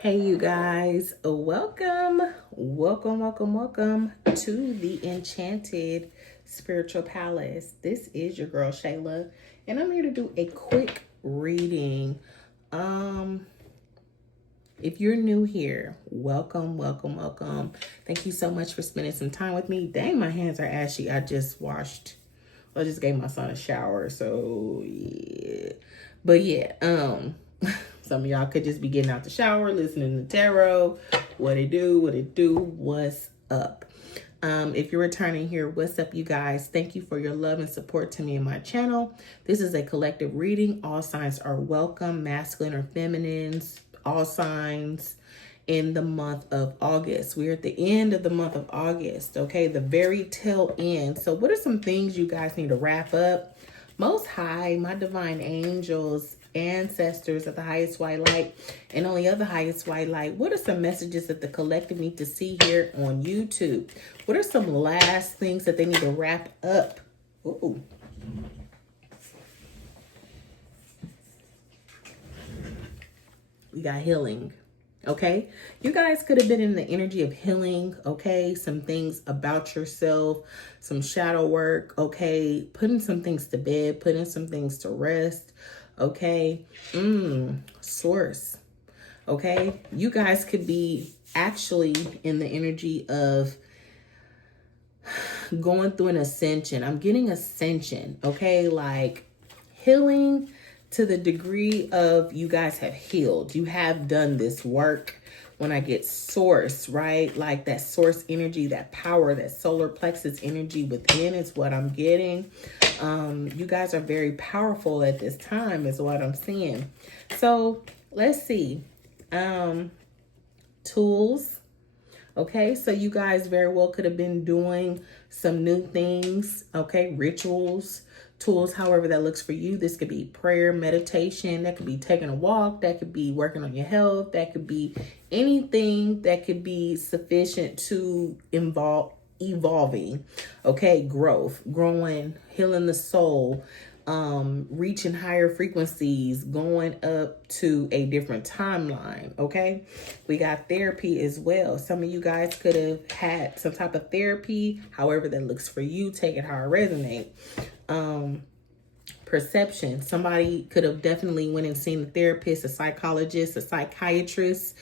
Hey, you guys, welcome to the Enchanted Spiritual Palace. This is your girl Shayla, and I'm here to do a quick reading. If you're new here, welcome. Thank you so much for spending some time with me. Dang, my hands are ashy. I just gave my son a shower, so yeah. But yeah, some of y'all could just be getting out the shower, listening to tarot. What it do, what's up? If you're returning here, what's up, you guys? Thank you for your love and support to me and my channel. This is a collective reading. All signs are welcome, masculine or feminines, all signs in the month of August. We're at the end of the month of August, okay? The very tail end. So what are some things you guys need to wrap up? Most High, my divine angels, ancestors of the highest white light, and only other highest white light, what are some messages that the collective need to see here on YouTube? What are some last things that they need to wrap up? Ooh. We got healing. Okay, you guys could have been in the energy of healing. Okay, some things about yourself, some shadow work. Okay, putting some things to bed, putting some things to rest. Okay, source. Okay, you guys could be actually in the energy of going through an ascension. I'm getting ascension. Okay, like healing to the degree of you guys have healed. You have done this work. When I get source, right? Like that source energy, that power, that solar plexus energy within is what I'm getting. You guys are very powerful at this time is what I'm seeing. So let's see. Tools. Okay, so you guys very well could have been doing some new things. Okay, rituals, tools, however that looks for you. This could be prayer, meditation, that could be taking a walk, that could be working on your health, that could be anything that could be sufficient to involve evolving, okay, growth, growing, healing the soul, reaching higher frequencies, going up to a different timeline. Okay, we got therapy as well. Some of you guys could have had some type of therapy, however that looks for you. Take it how it resonate. Perception. Somebody could have definitely went and seen a therapist, a psychologist, a psychiatrist.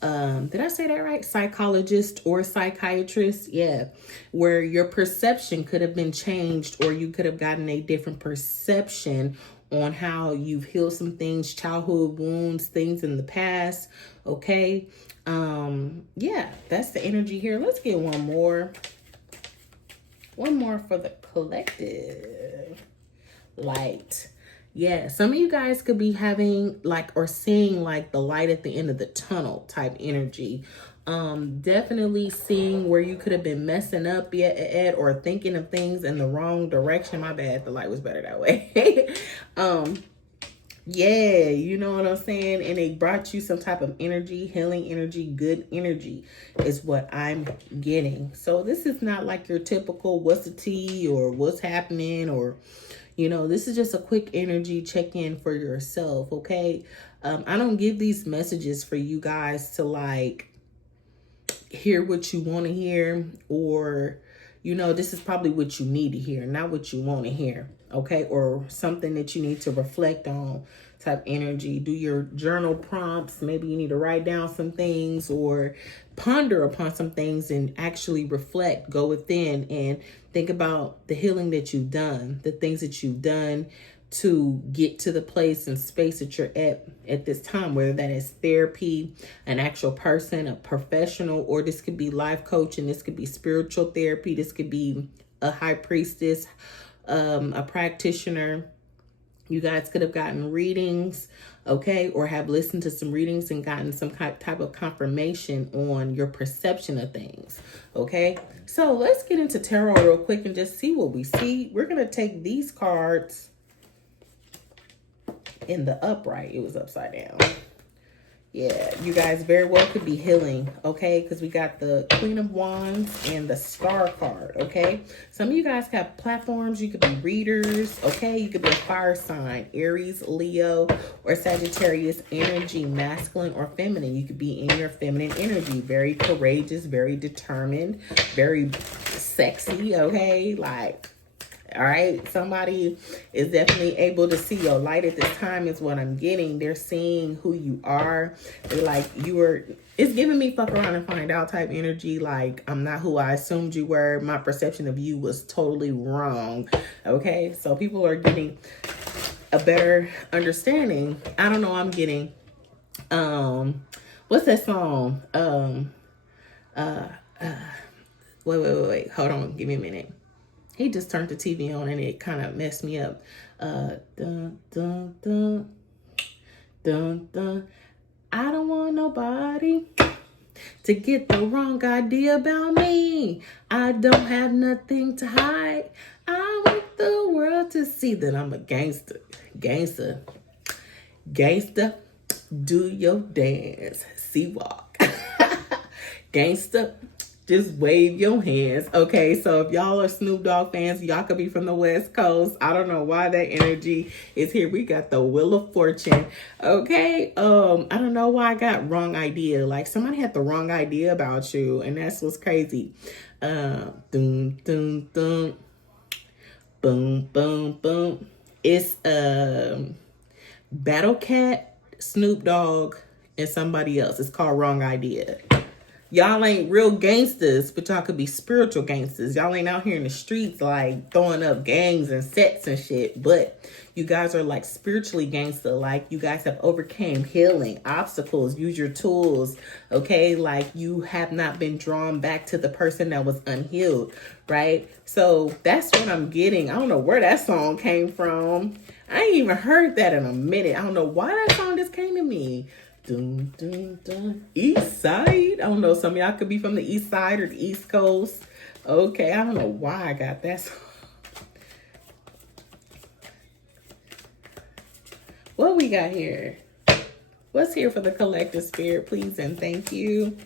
Did I say that right? Psychologist or psychiatrist? Yeah. Where your perception could have been changed, or you could have gotten a different perception on how you've healed some things, childhood wounds, things in the past. Okay. Yeah, that's the energy here. Let's get one more. One more for the collective. Light. Yeah, some of you guys could be having like or seeing like the light at the end of the tunnel type energy. Definitely seeing where you could have been messing up yet or thinking of things in the wrong direction. My bad, the light was better that way. Yeah, you know what I'm saying? And it brought you some type of energy, healing energy, good energy is what I'm getting. So this is not like your typical what's the tea or what's happening, or you know, this is just a quick energy check-in for yourself, okay? I don't give these messages for you guys to like hear what you want to hear, or, you know, this is probably what you need to hear, not what you want to hear, okay? Or something that you need to reflect on type energy. Do your journal prompts. Maybe you need to write down some things or ponder upon some things and actually reflect, go within and think about the healing that you've done, the things that you've done to get to the place and space that you're at this time, whether that is therapy, an actual person, a professional, or this could be life coaching, this could be spiritual therapy, this could be a high priestess, a practitioner. You guys could have gotten readings, okay, or have listened to some readings and gotten some type of confirmation on your perception of things, okay? So let's get into tarot real quick and just see what we see. We're going to take these cards in the upright. It was upside down. Yeah, you guys very well could be healing, okay? Because we got the Queen of Wands and the Star card, okay? Some of you guys have platforms. You could be readers, okay? You could be a fire sign, Aries, Leo, or Sagittarius energy, masculine or feminine. You could be in your feminine energy, very courageous, very determined, very sexy, okay? Like, all right, somebody is definitely able to see your light at this time is what I'm getting. They're seeing who you are. They're like, it's giving me fuck around and find out type energy. Like, I'm not who I assumed you were. My perception of you was totally wrong. Okay, so people are getting a better understanding. I don't know, I'm getting, what's that song? Wait. Hold on, give me a minute. He just turned the TV on and it kind of messed me up. Dun, dun, dun, dun, dun. I don't want nobody to get the wrong idea about me. I don't have nothing to hide. I want the world to see that I'm a gangster. Gangster. Gangster. Do your dance. See walk. Gangster. Just wave your hands. Okay, so if y'all are Snoop Dogg fans, y'all could be from the West Coast. I don't know why that energy is here. We got the Wheel of Fortune. Okay, I don't know why I got wrong idea. Like somebody had the wrong idea about you, and that's what's crazy. Boom, boom, boom, boom, boom, boom. It's Battle Cat, Snoop Dogg, and somebody else. It's called Wrong Idea. Y'all ain't real gangsters, but y'all could be spiritual gangsters. Y'all ain't out here in the streets like throwing up gangs and sets and shit. But you guys are like spiritually gangster. Like you guys have overcame healing, obstacles, use your tools. Okay, like you have not been drawn back to the person that was unhealed, right? So that's what I'm getting. I don't know where that song came from. I ain't even heard that in a minute. I don't know why that song just came to me. Dun, dun, dun. East side. I don't know. Some of y'all could be from the east side or the east coast. Okay, I don't know why I got that song. What we got here? What's here for the collective spirit, please and thank you.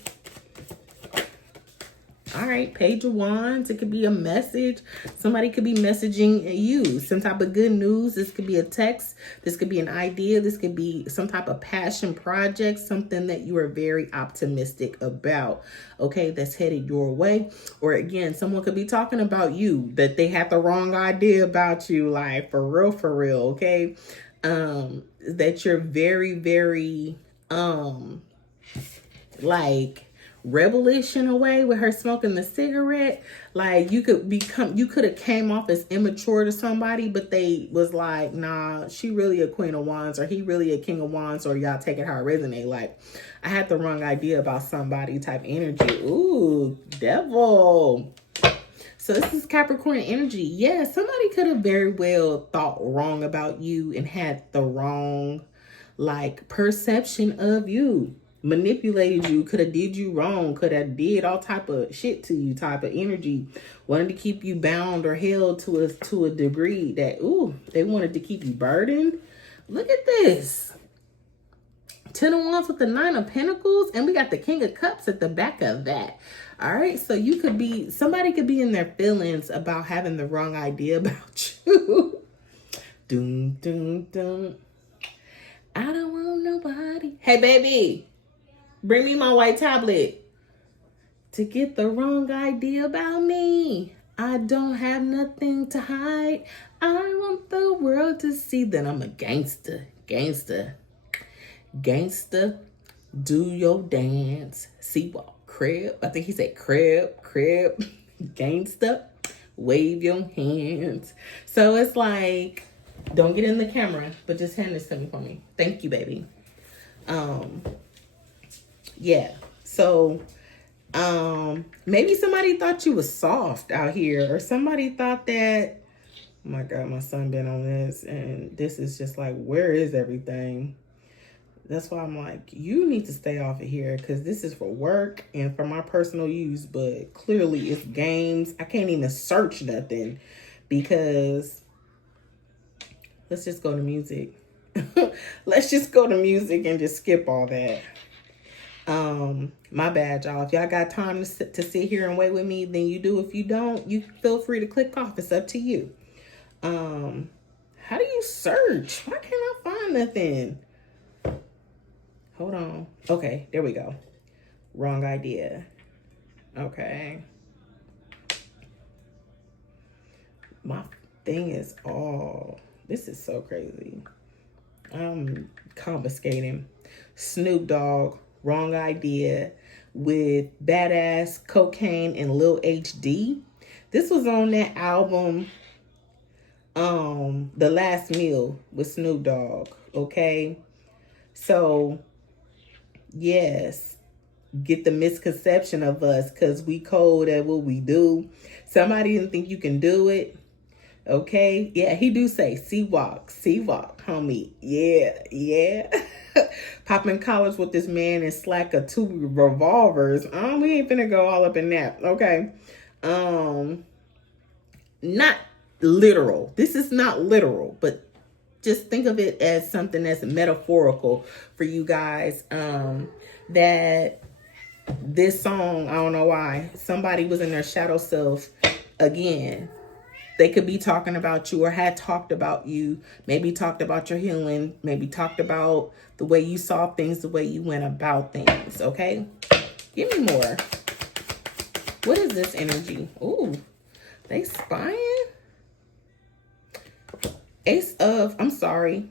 All right, Page of Wands. It could be a message. Somebody could be messaging you. Some type of good news. This could be a text. This could be an idea. This could be some type of passion project. Something that you are very optimistic about. Okay, that's headed your way. Or again, someone could be talking about you. That they had the wrong idea about you. Like, for real. Okay. That you're very, very, like, rebellish in a way with her smoking the cigarette. Like you could have came off as immature to somebody, but they was like, nah, she really a Queen of Wands or he really a King of Wands, or y'all take it how it resonate. Like I had the wrong idea about somebody type energy. Ooh, devil. So this is Capricorn energy. Yeah, somebody could have very well thought wrong about you and had the wrong like perception of you. Manipulated you, could have did you wrong, could have did all type of shit to you, type of energy, wanted to keep you bound or held to a degree that they wanted to keep you burdened. Look at this. 10 of Wands with the 9 of Pentacles, and we got the King of Cups at the back of that. All right, so somebody could be in their feelings about having the wrong idea about you. Doom, doom, doom. I don't want nobody. Hey, baby. Bring me my white tablet. To get the wrong idea about me. I don't have nothing to hide. I want the world to see that I'm a gangster. Gangster. Gangster. Do your dance. See what? Crib. I think he said crib. Gangster. Wave your hands. So it's like, don't get in the camera, but just hand this to me for me. Thank you, baby. Yeah, so maybe somebody thought you was soft out here, or somebody thought that, oh my God, my son been on this, and this is just like, where is everything? That's why I'm like, you need to stay off of here, because this is for work and for my personal use, but clearly it's games. I can't even search nothing, because let's just go to music. Let's just go to music and just skip all that. My bad, y'all. If y'all got time to sit here and wait with me, then you do. If you don't, you feel free to click off. It's up to you. How do you search? Why can't I find nothing? Hold on. Okay, there we go. Wrong idea. Okay. My thing is all. This is so crazy. I'm confiscating. Snoop Dogg, Wrong Idea, with Badass, Cocaine, and Lil HD. This was on that album, The Last Meal with Snoop Dogg. Okay. So, yes, get the misconception of us because we cold at what we do. Somebody didn't think you can do it. Okay, yeah, he do say, see walk, homie. Yeah. Popping collars with this man and slack of 2 revolvers. We ain't finna go all up in that. Okay. Not literal. This is not literal, but just think of it as something that's metaphorical for you guys. That this song, I don't know why, somebody was in their shadow self again. They could be talking about you or had talked about you, maybe talked about your healing, maybe talked about the way you saw things, the way you went about things, okay? Give me more. What is this energy? Ooh, they spying?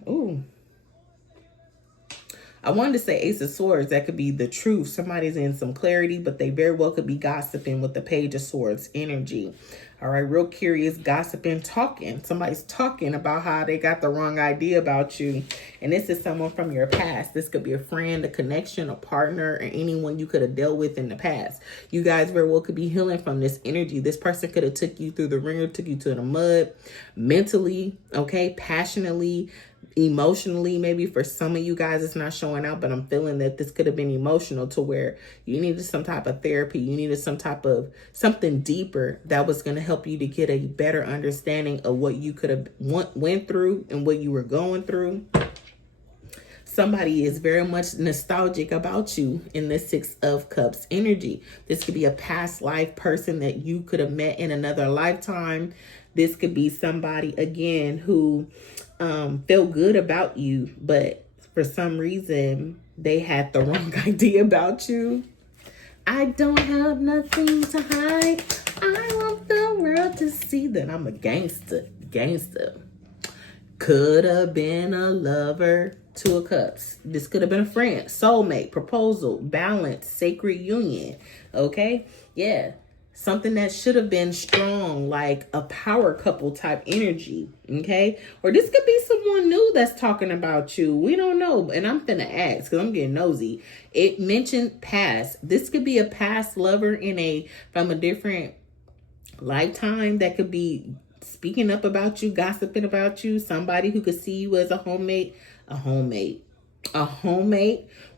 Ooh. I wanted to say Ace of Swords. That could be the truth. Somebody's in some clarity, but they very well could be gossiping with the Page of Swords energy. All right, real curious, gossiping, talking. Somebody's talking about how they got the wrong idea about you. And this is someone from your past. This could be a friend, a connection, a partner, or anyone you could have dealt with in the past. You guys very well could be healing from this energy. This person could have took you through the ringer, took you to the mud, mentally, okay, passionately, emotionally. Maybe for some of you guys it's not showing out, but I'm feeling that this could have been emotional to where you needed some type of therapy, you needed some type of something deeper that was going to help you to get a better understanding of what you could have went through and what you were going through. Somebody is very much nostalgic about you in the 6 of Cups energy. This could be a past life person that you could have met in another lifetime. This could be somebody, again, who feel good about you, but for some reason they had the wrong idea about you. I don't have nothing to hide. I want the world to see that I'm a gangster. Could have been a lover. 2 of Cups. This could have been a friend, soulmate, proposal, balance, sacred union. Okay, yeah. Something that should have been strong, like a power couple type energy, okay? Or this could be someone new that's talking about you. We don't know, and I'm finna ask because I'm getting nosy. It mentioned past. This could be a past lover from a different lifetime that could be speaking up about you, gossiping about you. Somebody who could see you as a homemate,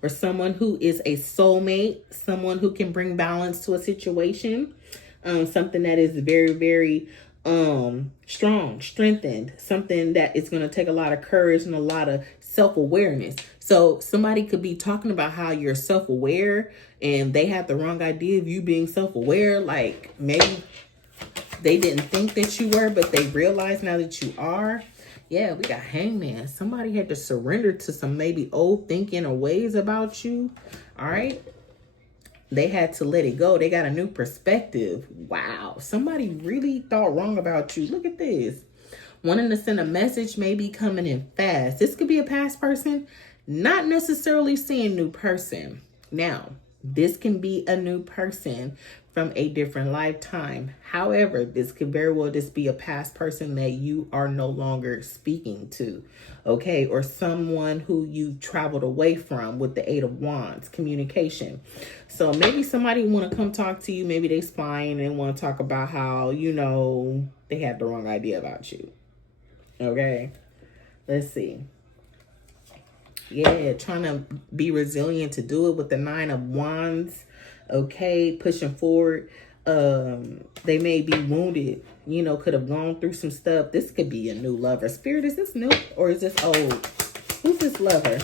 or someone who is a soulmate, someone who can bring balance to a situation. Something that is very, very strong, strengthened, something that is going to take a lot of courage and a lot of self-awareness. So somebody could be talking about how you're self-aware and they have the wrong idea of you being self-aware. Like maybe they didn't think that you were, but they realize now that you are. Yeah, we got Hangman. Somebody had to surrender to some maybe old thinking or ways about you. All right. They had to let it go. They got a new perspective. Wow. Somebody really thought wrong about you. Look at this. Wanting to send a message, maybe coming in fast. This could be a past person, not necessarily seeing new person. Now, this can be a new person from a different lifetime. However, this could very well just be a past person that you are no longer speaking to, okay? Or someone who you've traveled away from with the 8 of Wands, communication. So maybe somebody want to come talk to you. Maybe they spying and want to talk about how, they had the wrong idea about you, okay? Let's see. Yeah, trying to be resilient to do it with the 9 of Wands. Okay, pushing forward. They may be wounded, could have gone through some stuff. This could be a new lover. Spirit, is this new or is this old? Who's this lover?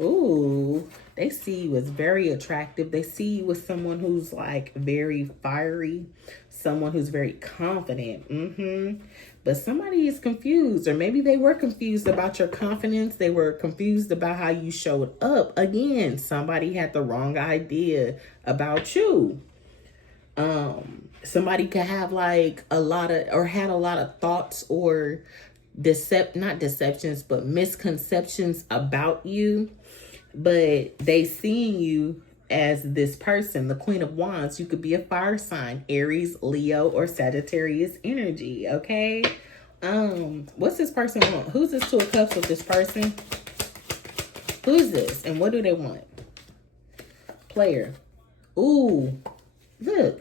Ooh, They see you as very attractive. They see you as someone who's like very fiery, someone who's very confident. But somebody is confused, or maybe they were confused about your confidence. They were confused about how you showed up. Again, somebody had the wrong idea about you. Somebody could have like a lot of, or had a lot of thoughts or not deceptions, but misconceptions about you. But they seeing you as this person, the Queen of Wands. You could be a fire sign, Aries, Leo, or Sagittarius energy, okay? What's this person want? Who's this Two of Cups with this person? Who's this? And what do they want? Player. Ooh, look.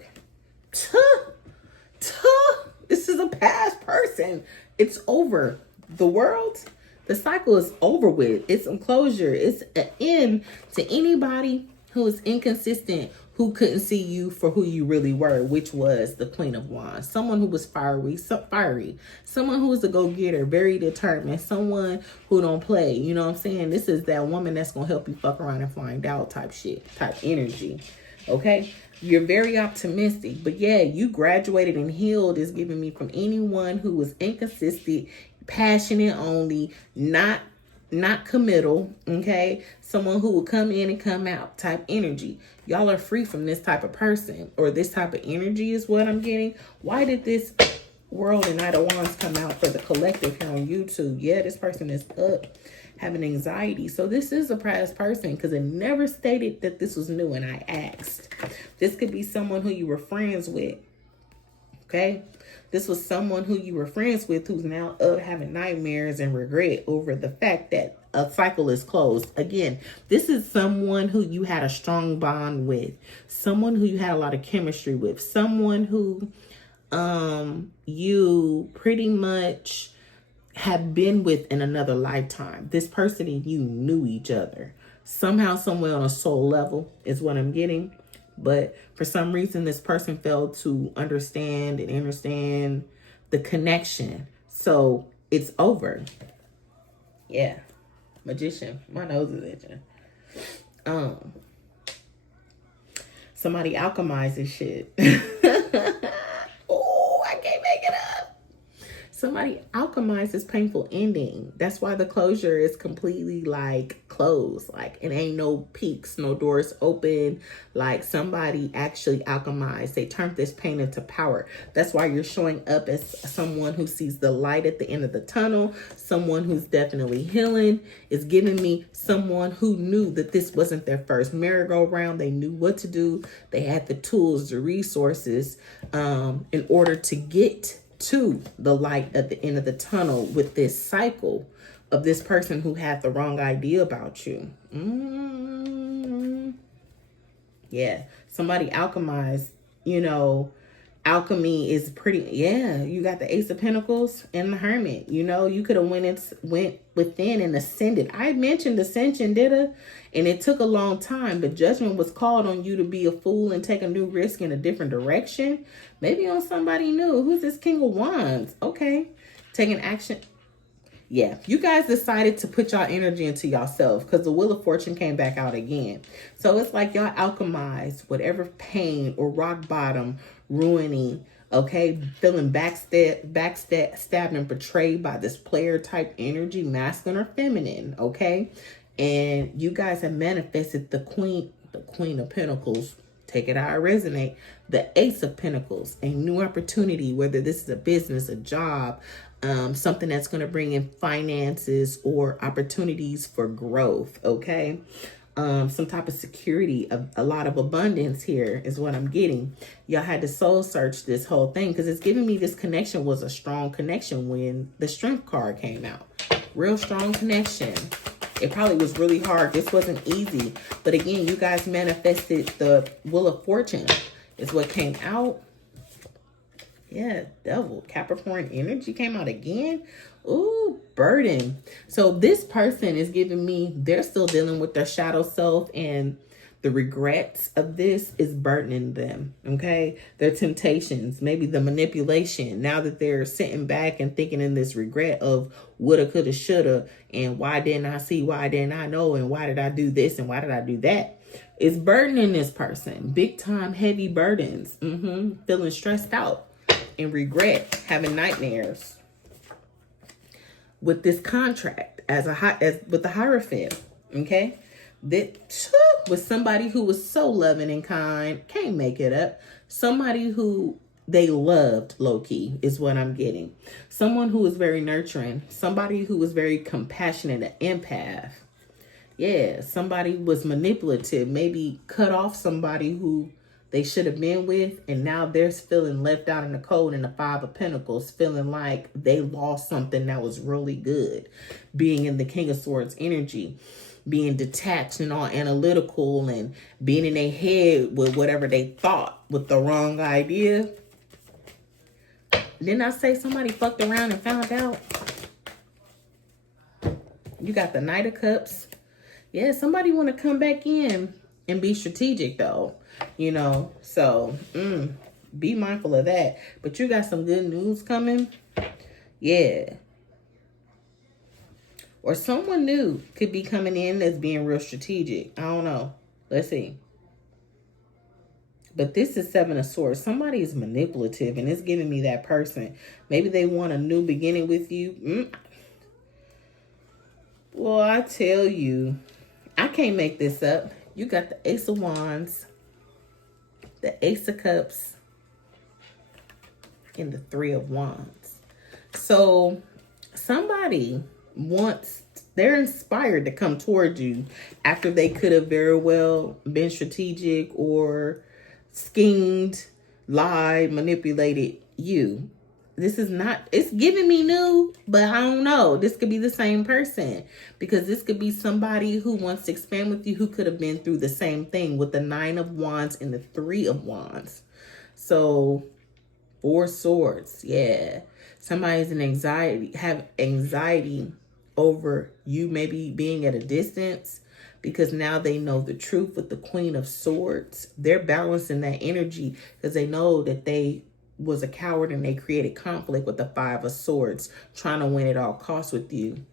This is a past person. It's over. The world, the cycle is over with. It's some closure. It's an end to anybody who is inconsistent, who couldn't see you for who you really were, which was the Queen of Wands. Someone who was fiery, someone who was a go-getter, very determined, someone who don't play. You know what I'm saying? This is that woman that's going to help you fuck around and find out type shit, type energy. Okay? You're very optimistic, but yeah, you graduated and healed is giving me from anyone who was inconsistent, passionate only, not committal, okay? Someone who will come in and come out type energy. Y'all are free from this type of person, or this type of energy is what I'm getting. Why did this World and Knight of Wands come out for the collective here on YouTube? Yeah, this person is up, having anxiety. So this is a past person, because it never stated that this was new, and I asked. This could be someone who you were friends with, okay? This was someone who you were friends with who's now up having nightmares and regret over the fact that a cycle is closed. Again, this is someone who you had a strong bond with, someone who you had a lot of chemistry with, someone who you pretty much have been with in another lifetime. This person and you knew each other somehow, somewhere on a soul level is what I'm getting. But for some reason, this person failed to understand the connection. So it's over. Yeah. Magician. My nose is itching. Somebody alchemizes shit. Oh, I can't make it up. Somebody alchemizes painful ending. That's why the closure is completely like closed. Like it ain't no peaks, no doors open. Like somebody actually alchemized. They turned this pain into power. That's why you're showing up as someone who sees the light at the end of the tunnel. Someone who's definitely healing. Is giving me someone who knew that this wasn't their first merry-go-round. They knew what to do. They had the tools, the resources in order to get to the light at the end of the tunnel with this cycle of this person who had the wrong idea about you. Yeah, somebody alchemized, you know. Alchemy is pretty, yeah, you got the Ace of Pentacles and the Hermit. You know, you could have went within and ascended. I mentioned ascension, did I? And it took a long time, but judgment was called on you to be a fool and take a new risk in a different direction. Maybe on somebody new. Who's this King of Wands? Okay, taking action. Yeah, you guys decided to put y'all energy into yourself because the Wheel of Fortune came back out again. So it's like y'all alchemized whatever pain or rock bottom, ruining, okay, feeling backstabbed and betrayed by this player type energy, masculine or feminine, okay? And you guys have manifested the Queen of Pentacles. Take it how it resonate. The Ace of Pentacles, a new opportunity, whether this is a business, a job, something that's going to bring in finances or opportunities for growth, okay? Some type of security, a lot of abundance here is what I'm getting. Y'all had to soul search this whole thing because it's giving me this connection was a strong connection when the Strength card came out. Real strong connection. It probably was really hard. This wasn't easy. But again, you guys manifested the Wheel of Fortune is what came out. Yeah, Devil. Capricorn energy came out again. Ooh, burden. So this person is giving me, they're still dealing with their shadow self and The regrets of this is burdening them, okay? Their temptations, maybe the manipulation. Now that they're sitting back and thinking in this regret of woulda, coulda, shoulda, and why didn't I see, why didn't I know, and why did I do this, and why did I do that? It's burdening this person. Big time, heavy burdens. Feeling stressed out and regret, having nightmares. With this contract as with the Hierophant, okay? That was somebody who was so loving and kind, can't make it up. Somebody who they loved, low-key, is what I'm getting. Someone who was very nurturing. Somebody who was very compassionate, an empath. Yeah, somebody was manipulative, maybe cut off somebody who they should have been with, and now they're feeling left out in the cold in the Five of Pentacles, feeling like they lost something that was really good. Being in the King of Swords energy, being detached and all analytical and being in their head with whatever they thought with the wrong idea. Didn't I say somebody fucked around and found out? You got the Knight of Cups. Yeah, somebody want to come back in and be strategic though, you know, so be mindful of that. But you got some good news coming. Yeah. Or someone new could be coming in that's being real strategic. I don't know. Let's see. But this is Seven of Swords. Somebody is manipulative and it's giving me that person. Maybe they want a new beginning with you. Well, I tell you, I can't make this up. You got the Ace of Wands, the Ace of Cups, and the Three of Wands. So somebody they're inspired to come towards you after they could have very well been strategic or schemed, lied, manipulated you. This is not, it's giving me new, but I don't know. This could be the same person because this could be somebody who wants to expand with you who could have been through the same thing with the Nine of Wands and the Three of Wands. So, Four Swords, yeah. Somebody's have anxiety over you maybe being at a distance because now they know the truth with the Queen of Swords. They're balancing that energy because they know that they was a coward and they created conflict with the Five of Swords, trying to win at all costs with you.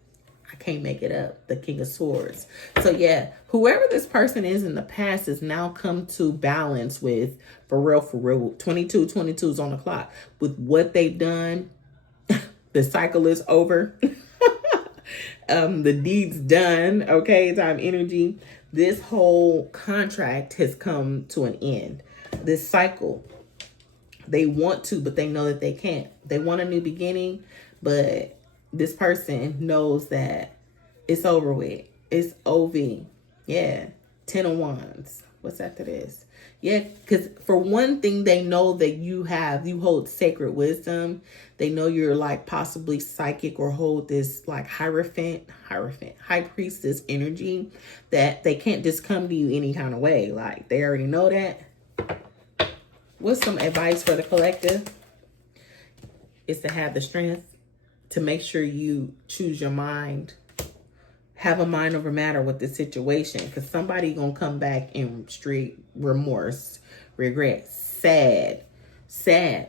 I can't make it up. The King of Swords. So yeah, whoever this person is in the past has now come to balance with, for real, 22 is on the clock. With what they've done, the cycle is over. The deed's done. Okay, time energy. This whole contract has come to an end. This cycle. They want to, but they know that they can't. They want a new beginning, but this person knows that it's over with. It's OV. Yeah. 10 of Wands. What's after this? Yeah, because for one thing, they know that you hold sacred wisdom. They know you're like possibly psychic or hold this like Hierophant, High Priestess energy that they can't just come to you any kind of way. Like they already know that. What's some advice for the collective? Is to have the strength to make sure you choose your mind. Have a mind over matter with this situation. Because somebody going to come back in straight remorse, regret, sad,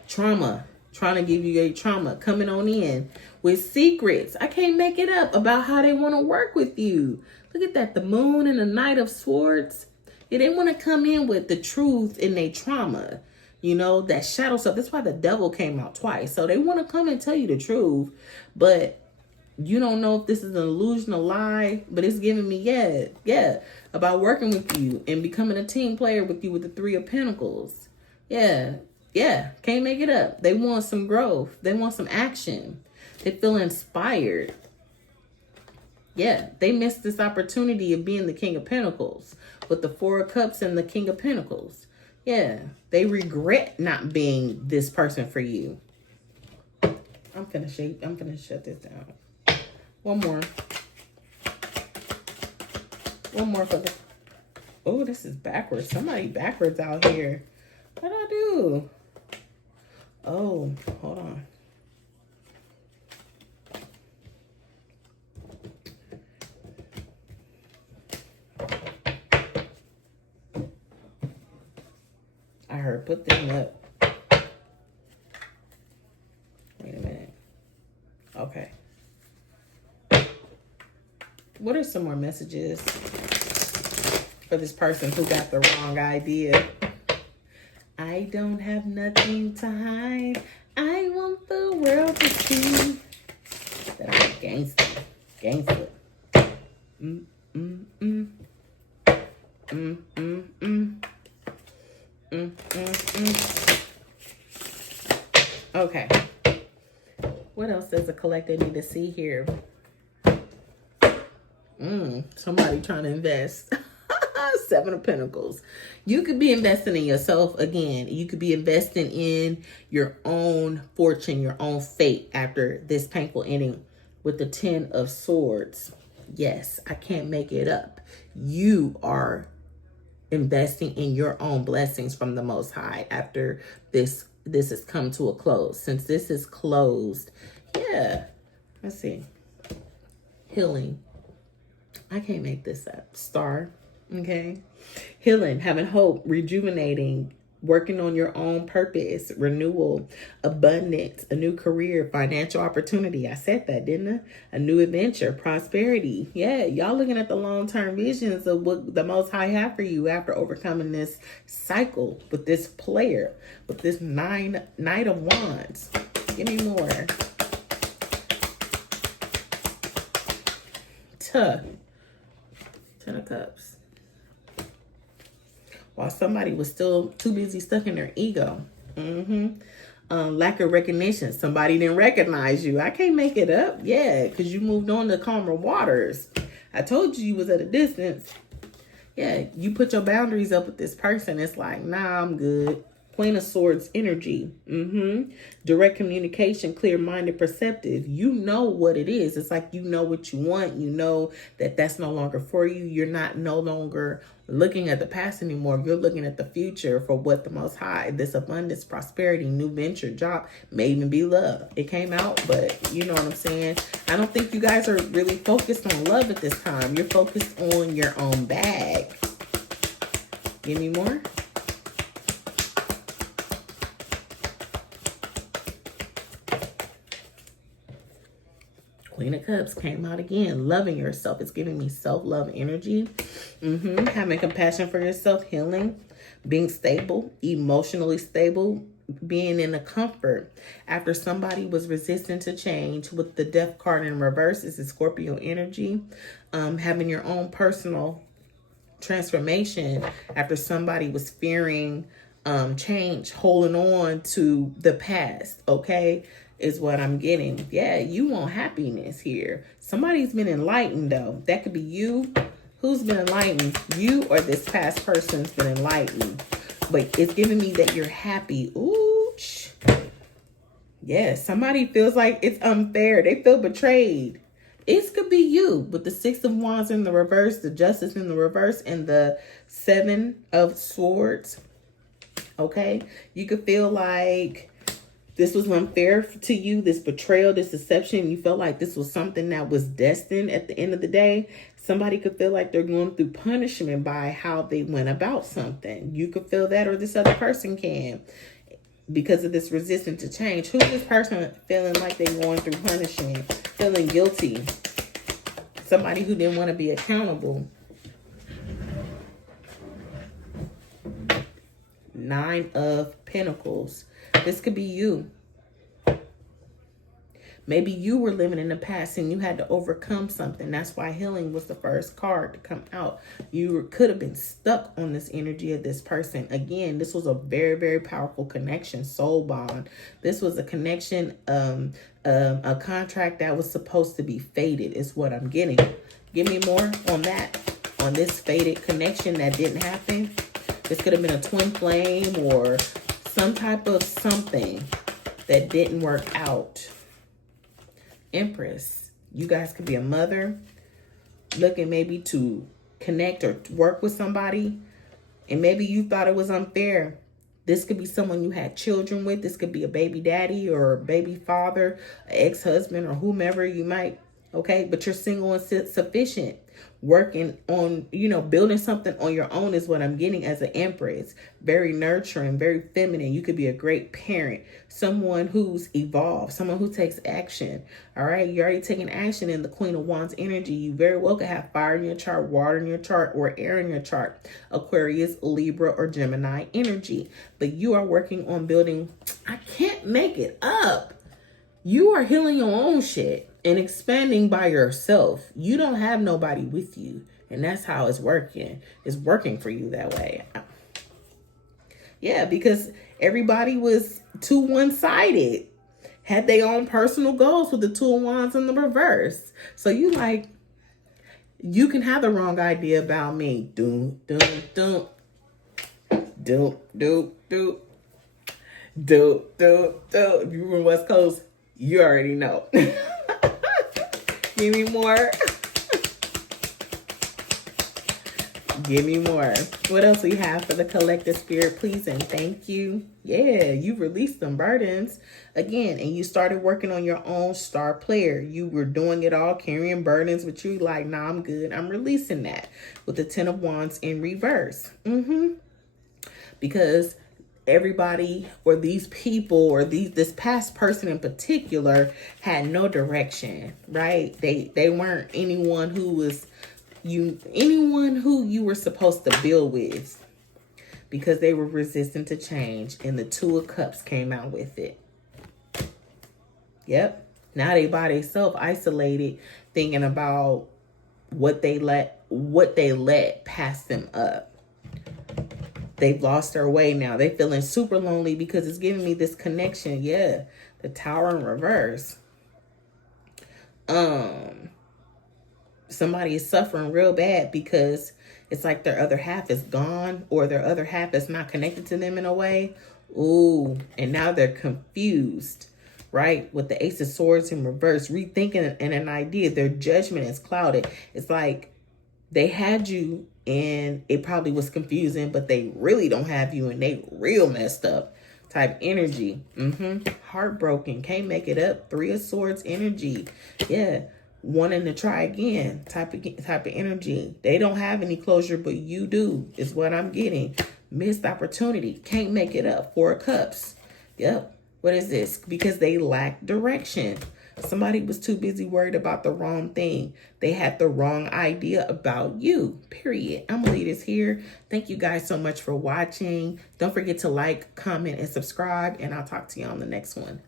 trauma. Trying to give you a trauma. Coming on in with secrets. I can't make it up about how they want to work with you. Look at that. The Moon and the Knight of Swords. Yeah, they want to come in with the truth in their trauma. You know, that shadow stuff. That's why the devil came out twice. So they want to come and tell you the truth. But you don't know if this is an illusion, a lie. But it's giving me, yeah, about working with you and becoming a team player with you with the Three of Pentacles. Yeah, can't make it up. They want some growth. They want some action. They feel inspired. Yeah, they missed this opportunity of being the King of Pentacles with the Four of Cups and the King of Pentacles. Yeah, they regret not being this person for you. I'm gonna shut this down. One more for the... Oh, this is backwards. Somebody backwards out here. What'd I do? Oh, hold on. her. Put them up. Wait a minute. Okay. What are some more messages for this person who got the wrong idea? I don't have nothing to hide. I want the world to see that I'm a gangster. Gangster. Okay. What else does the collector need to see here? Somebody trying to invest. Seven of Pentacles. You could be investing in yourself again. You could be investing in your own fortune, your own fate after this painful ending with the 10 of Swords. Yes, I can't make it up. You are investing in your own blessings from the Most High after this has come to a close. Since this is closed, yeah. Let's see. Healing. I can't make this up. Star. Okay. Healing, having hope, rejuvenating, working on your own purpose, renewal, abundance, a new career, financial opportunity. I said that, didn't I? A new adventure, prosperity. Yeah, y'all looking at the long-term visions of what the Most High have for you after overcoming this cycle with this player, with this Knight of Wands. Give me more. Ten of Cups. While somebody was still too busy stuck in their ego. Lack of recognition. Somebody didn't recognize you. I can't make it up. Yeah, because you moved on to calmer waters. I told you was at a distance. Yeah, you put your boundaries up with this person. It's like, nah, I'm good. Queen of Swords energy. Direct communication, clear-minded, perceptive. You know what it is. It's like you know what you want. You know that that's no longer for you. You're not no longer looking at the past anymore. You're looking at the future for what the Most High, this abundance, prosperity, new venture, job, may even be love. It came out, but you know what I'm saying? I don't think you guys are really focused on love at this time. You're focused on your own bag. Give me more. Queen of Cups came out again. Loving yourself. It's giving me self-love energy. Having compassion for yourself. Healing. Being stable. Emotionally stable. Being in the comfort. After somebody was resistant to change. With the Death card in reverse. This is Scorpio energy. Having your own personal transformation. After somebody was fearing change. Holding on to the past. Okay. Is what I'm getting. Yeah, you want happiness here. Somebody's been enlightened, though. That could be you. Who's been enlightened? You or this past person's been enlightened. But it's giving me that you're happy. Ooh. Yeah, somebody feels like it's unfair. They feel betrayed. It could be you with the 6 of Wands in the reverse, the Justice in the reverse, and the 7 of Swords. Okay? You could feel like this was unfair to you, this betrayal, this deception. You felt like this was something that was destined at the end of the day. Somebody could feel like they're going through punishment by how they went about something. You could feel that, or this other person can, because of this resistance to change. Who's this person feeling like they're going through punishment, feeling guilty? Somebody who didn't want to be accountable. 9 of Pentacles. This could be you. Maybe you were living in the past and you had to overcome something. That's why healing was the first card to come out. You could have been stuck on this energy of this person. Again, this was a very, very powerful connection, soul bond. This was a connection, a contract that was supposed to be fated is what I'm getting. Give me more on that, on this fated connection that didn't happen. This could have been a twin flame or some type of something that didn't work out. Empress, you guys could be a mother looking maybe to connect or work with somebody, and maybe you thought it was unfair. This could be someone you had children with. This could be a baby daddy or a baby father, an ex-husband, or whomever you might Okay, but you're single and sufficient. Working on, building something on your own is what I'm getting as an Empress. Very nurturing, very feminine. You could be a great parent, someone who's evolved, someone who takes action. All right, you're already taking action in the Queen of Wands energy. You very well could have fire in your chart, water in your chart, or air in your chart. Aquarius, Libra, or Gemini energy. But you are working on building, I can't make it up. You are healing your own shit and expanding by yourself. You don't have nobody with you. And that's how it's working. It's working for you that way. Yeah, because everybody was too one-sided. Had their own personal goals with the Two of Wands in the reverse. So you can have the wrong idea about me. Doom, doom, doom. Doom, doom, doom. Doom, doom, doom. If you're from West Coast, you already know. Give me more. Give me more. What else we have for the collective spirit, please and thank you. Yeah, you released some burdens again, and you started working on your own star player. You were doing it all, carrying burdens, but you like, nah, I'm good. I'm releasing that with the 10 of Wands in reverse. Because everybody or these people or this past person in particular had no direction, right? They weren't anyone who you were supposed to build with, because they were resistant to change, and the Two of Cups came out with it. Yep. Now they by themselves, isolated, thinking about what they let pass them up. They've lost their way now. They're feeling super lonely because it's giving me this connection. Yeah. The Tower in reverse. Somebody is suffering real bad because it's like their other half is gone, or their other half is not connected to them in a way. Ooh. And now they're confused, right? With the Ace of Swords in reverse, rethinking an idea. Their judgment is clouded. It's like they had you and it probably was confusing, but they really don't have you and they real messed up type energy. Heartbroken, can't make it up. Three of Swords energy. Yeah, wanting to try again type of energy. They don't have any closure, but you do, is what I'm getting. Missed opportunity, can't make it up. Four of Cups. Yep. What is this? Because they lack direction. Somebody was too busy worried about the wrong thing. They had the wrong idea about you, period. I'm gonna leave this here. Thank you guys so much for watching. Don't forget to like, comment, and subscribe, and I'll talk to you on the next one.